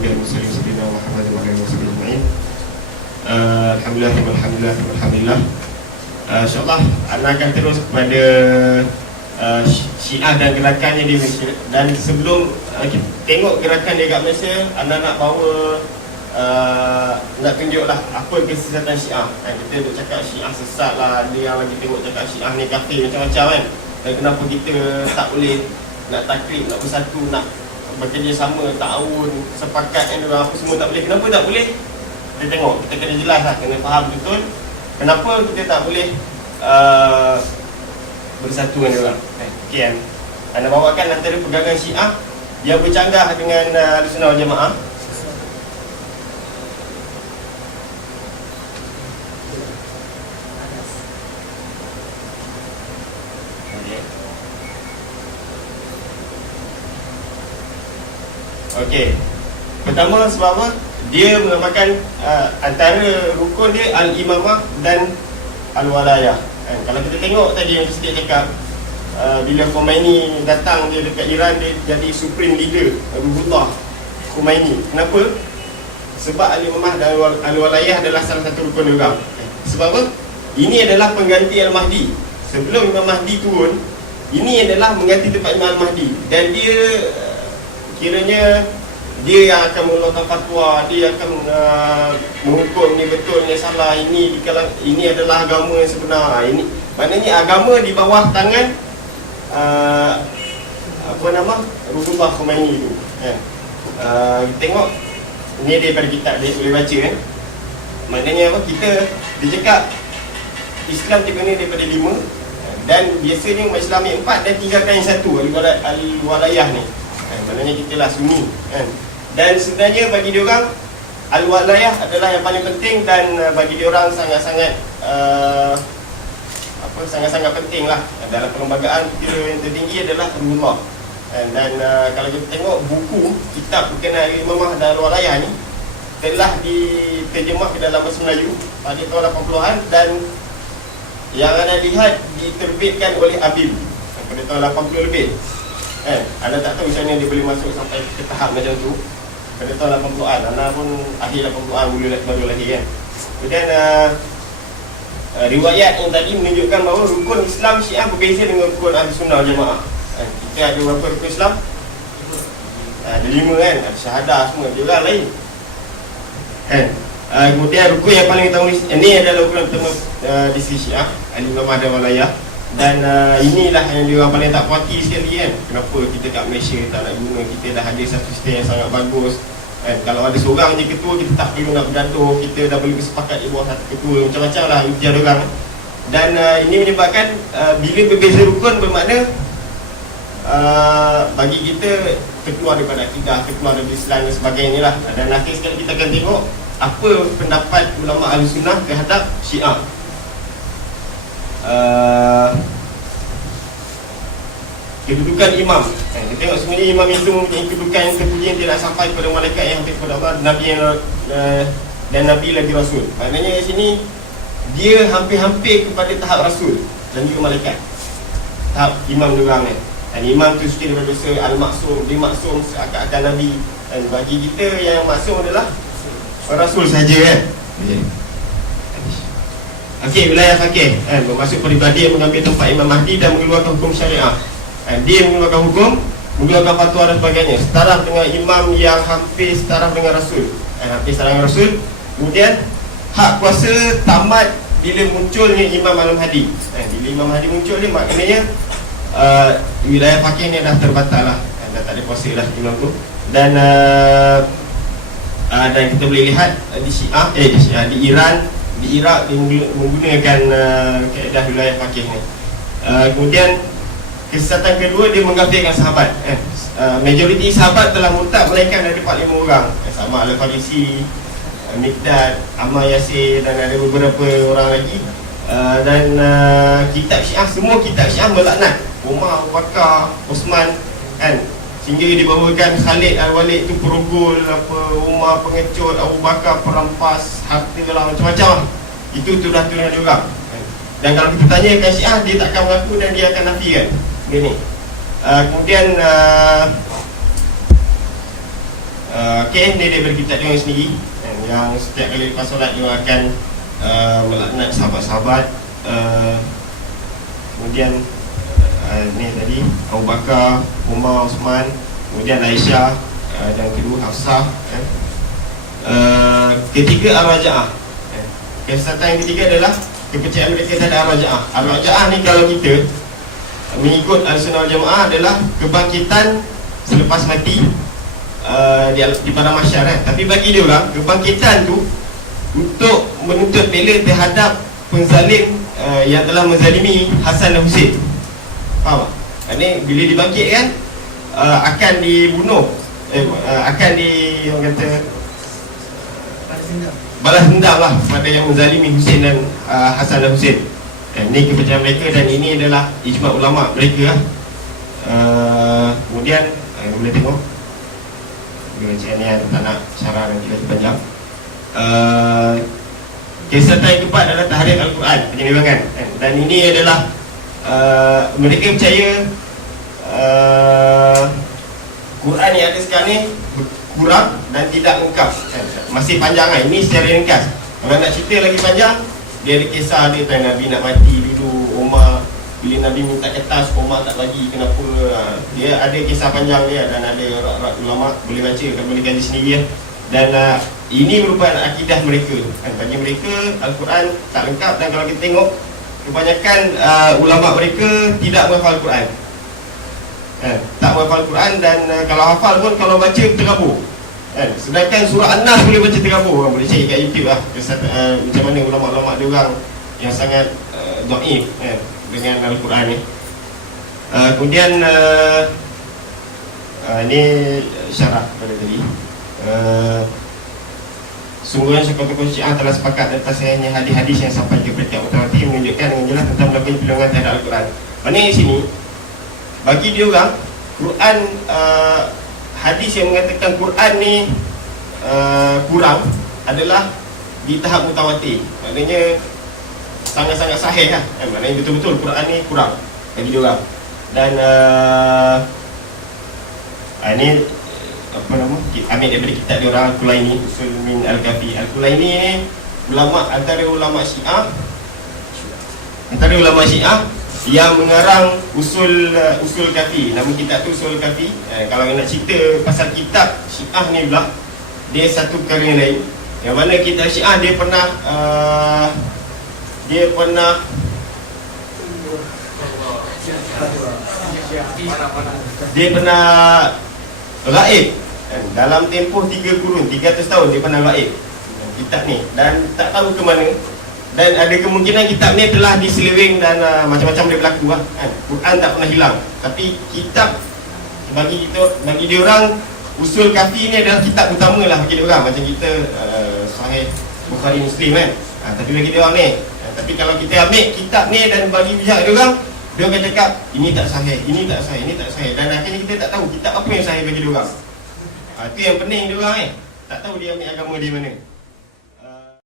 anbiya'i wal mursalin sayyidina Muhammadin wa alihi wasallam ajma'in. Alhamdulillah. InsyaAllah Ana akan terus kepada Syiah dan gerakannya di Malaysia. Dan sebelum kita tengok gerakan dia kat Malaysia, Ana nak bawa nak tunjuklah apa kesesatan Syiah. Kita duk cakap Syiah sesat lah, ada yang lagi tengok cakap Syiah ni kafir macam-macam kan. Dan kenapa kita tak boleh nak takrib, nak bersatu, nak bekerjasama, ta'awun, sepakat apa semua tak boleh. Kenapa tak boleh? Kita tengok, kita kena jelas lah, kena faham betul kenapa kita tak boleh bersatu dengan orang. Okay kan? Anda bawakan antara pegangan Syiah yang bercanggah dengan Ahlussunnah wal Jamaah. Okey. Pertama sebab apa? Dia menamakan antara rukun dia al-imamah dan al-walayah. Kalau kita tengok tadi yang saya cakap, bila Khomeini datang dia dekat Iran, dia jadi supreme leader Ruhullah Khomeini. Kenapa? Sebab al-imamah dan al-walayah adalah salah satu rukun juga. Sebab apa? Ini adalah pengganti Al-Mahdi. Sebelum Imam Mahdi turun, ini adalah mengganti tempat Imam Al-Mahdi. Dan dia kiranya dia yang akan mengeluarkan fatwa, dia akan menghukum ni betul, ni salah, ini adalah agama yang sebenar. Ini maknanya agama di bawah tangan Ruhullah Khomeini itu. Tengok ini daripada kitab dia boleh baca kan. Maknanya apa? Dia cakap Islam dibina daripada 5 dan biasanya umat Islam 4 dan tinggalkan yang 1 al-walayah ni. Maknanya kita lah Sunni kan. Dan sebenarnya bagi diorang al-walayah adalah yang paling penting, dan bagi diorang sangat-sangat sangat-sangat penting lah. Dalam perlembagaan kita yang tertinggi adalah Ruhullah. Dan kalau kita tengok buku kitab berkenaan imamah dan al-walayah ni telah diterjemah ke dalam bahasa Melayu pada tahun 80-an, dan yang anda lihat diterbitkan oleh Abil pada tahun 80 lebih. Anda tak tahu macam mana dia boleh masuk sampai ke tahap macam tu pada tahun 80-an. Anda pun akhir 80-an baru lahir kan. Kemudian riwayat yang tadi menunjukkan bahawa rukun Islam Syiah berbeza dengan rukun Ahlussunnah wal Jamaah. Kita ada berapa rukun Islam? Ada 5 kan. Ada syahadah semua, dia orang lain kemudian rukun yang paling utama ini adalah rukun pertama di sisi Syiah, al-imamah dan walayah. Dan inilah yang diorang paling tak puati sekali kan. Kenapa kita kat Malaysia tak nak guna, kita dah ada satu sistem yang sangat bagus kan. Kalau ada seorang je ketua, kita tak perlu nak bergaduh, kita dah boleh bersepakat di bawah satu ketua, macam-macam lah ujian diorang. Dan ini menyebabkan bila berbeza rukun bermakna bagi kita terkeluar daripada akidah, terkeluar daripada Islam dan sebagainya lah. Dan akhir sekali kita akan tengok apa pendapat ulama Ahlussunnah terhadap Syiah. Kedudukan imam. Kita tengok sebenarnya imam itu mempunyai kedudukan yang terpuji yang tidak sampai kepada malaikat yang hampir kepada Allah, Nabi dan Nabi lagi Rasul. Maknanya di sini dia hampir-hampir kepada tahap Rasul dan juga malaikat. Tahap imam diorang ni. Dan imam tu suci daripada dosa, al-maksum, dia maksum seakan-akan Nabi. Dan bagi kita yang maksum adalah Rasul saja kan. Okey, wilayah fakih bermaksud peribadi yang mengambil tempat Imam Mahdi dan mengeluarkan hukum syariah. Dia mengeluarkan hukum, mengeluarkan fatwa dan sebagainya, setara dengan imam yang hampir setara dengan Rasul. Hampir setara dengan Rasul. Kemudian hak kuasa tamat bila munculnya Imam Al-Mahdi. Bila Imam Mahdi muncul ni maknanya wilayah fakih ni dah terbatal lah, dah tak ada kuasa lah imam tu. Dan kita boleh lihat di Syiah, di Iran, di Iraq dia menggunakan kaedah wilayah fakih ni. Kemudian kesesatan kedua, dia mengkafirkan sahabat. Majoriti sahabat telah murtad melainkan ada 4-5 orang. Sama Al-Farisi, Miqdad, Ammar Yasir dan ada beberapa orang lagi. Dan kitab Syiah, semua kitab Syiah melaknat Umar, Abu Bakar, Osman kan. Sehingga dibawakan Khalid Al-Walid tu perogol, Umar pengecut, Abu Bakar perampas harta lah, macam-macam. Itu dah turun juga. Dan kalau kita tanyakan Syiah, dia takkan mengaku dan dia akan nafikan benda ni. Kemudian Okay, ni daripada kitab dia sendiri, yang setiap kali lepas solat dia akan melaknat sahabat-sahabat. Kemudian ni tadi Abu Bakar, Umar, Osman, kemudian Aisyah, dan kedua Hafsah. Ketiga Ar-Raja'ah. Kesesatan yang ketiga adalah kepercayaan mereka terhadap Ar-Raja'ah. Ar-Raja'ah ni kalau kita mengikut Ahlussunnah wal Jamaah adalah kebangkitan selepas mati di padang mahsyar, Tapi bagi dia orang, kebangkitan tu untuk menuntut bela terhadap penzalim yang telah menzalimi Hasan dan Husain. Faham tak? Ini bila dibangkitkan akan dibunuh, akan orang kata balas dendam lah pada yang menzalimi Husain dan Hasan dan Husain. Ini kepercayaan mereka dan ini adalah ijma' ulama' mereka. Kemudian boleh tengok bacaan ni, tak nak syarah nanti lagi panjang. Kesesatan yang keempat adalah tahrif Al-Quran, penyelewengan. Dan ini adalah mereka percaya Quran yang ada sekarang ni kurang dan tidak lengkap. Masih panjang kan? Ini secara ringkas. Kalau nak cerita lagi panjang, dia ada kisah dia tentang Nabi nak mati dulu, Umar bila Nabi minta kertas, Umar tak bagi, kenapa? Dia ada kisah panjang dia dan ada rak-rak ulama, boleh baca, boleh kaji sendiri ya. Dan ini merupakan akidah mereka. Bagi mereka Al-Quran tak lengkap, dan kalau kita tengok kebanyakan ulama mereka tidak menghafal Al-Quran. Tak menghafal Al-Quran, dan kalau hafal pun kalau baca terabur. Sedangkan surah An-Nas boleh baca terabur. Boleh cari kat YouTube lah macam mana ulama-ulama dia orang yang sangat dhaif dengan Al-Quran ni. Kemudian ini syarah pada tadi. Sungguhnya tokoh-tokoh Syiah telah sepakat atas sahihnya hadis-hadis yang sampai ke peringkat mutawatir menunjukkan dengan jelas tentang melakukan perlindungan terhadap Al-Quran. Maknanya di sini bagi dia orang Quran, hadis yang mengatakan Quran ni kurang adalah di tahap mutawatir. Maknanya sangat-sangat sahih lah. Maknanya betul-betul Quran ni kurang bagi dia orang. Dan ini apa nama? Ambil daripada kitab dia orang Al-Kulaini, Usul min Al-Kafi. Al-Kulaini ni ulama antara ulama Syiah, yang mengarang usul Kafi. Nama kitab tu Usul Kafi. Kalau nak cerita pasal kitab Syiah ni pula, dia satu perkara yang lain. Yang mana kitab Syiah dia pernah gaib dalam tempoh 3 kurun, 300 tahun dia pernah gaib kitab ni, dan tak tahu ke mana. Dan ada kemungkinan kitab ni telah diseleweng dan macam-macam dia berlaku lah. Quran tak pernah hilang, tapi kitab bagi dia orang Usul Kafi ni adalah kitab utama lah bagi dia orang. Macam kita Sahih Bukhari Muslim kan, tapi bagi dia orang ni. Tapi kalau kita ambil kitab ni dan bagi pihak dia orang akan cakap ini tak sahih, ini tak sahih, ini tak sahih. Dan akhirnya kita tak tahu kitab apa yang sahih bagi dia orang. Itu yang pening dia orang tak tahu dia ambil agama di mana.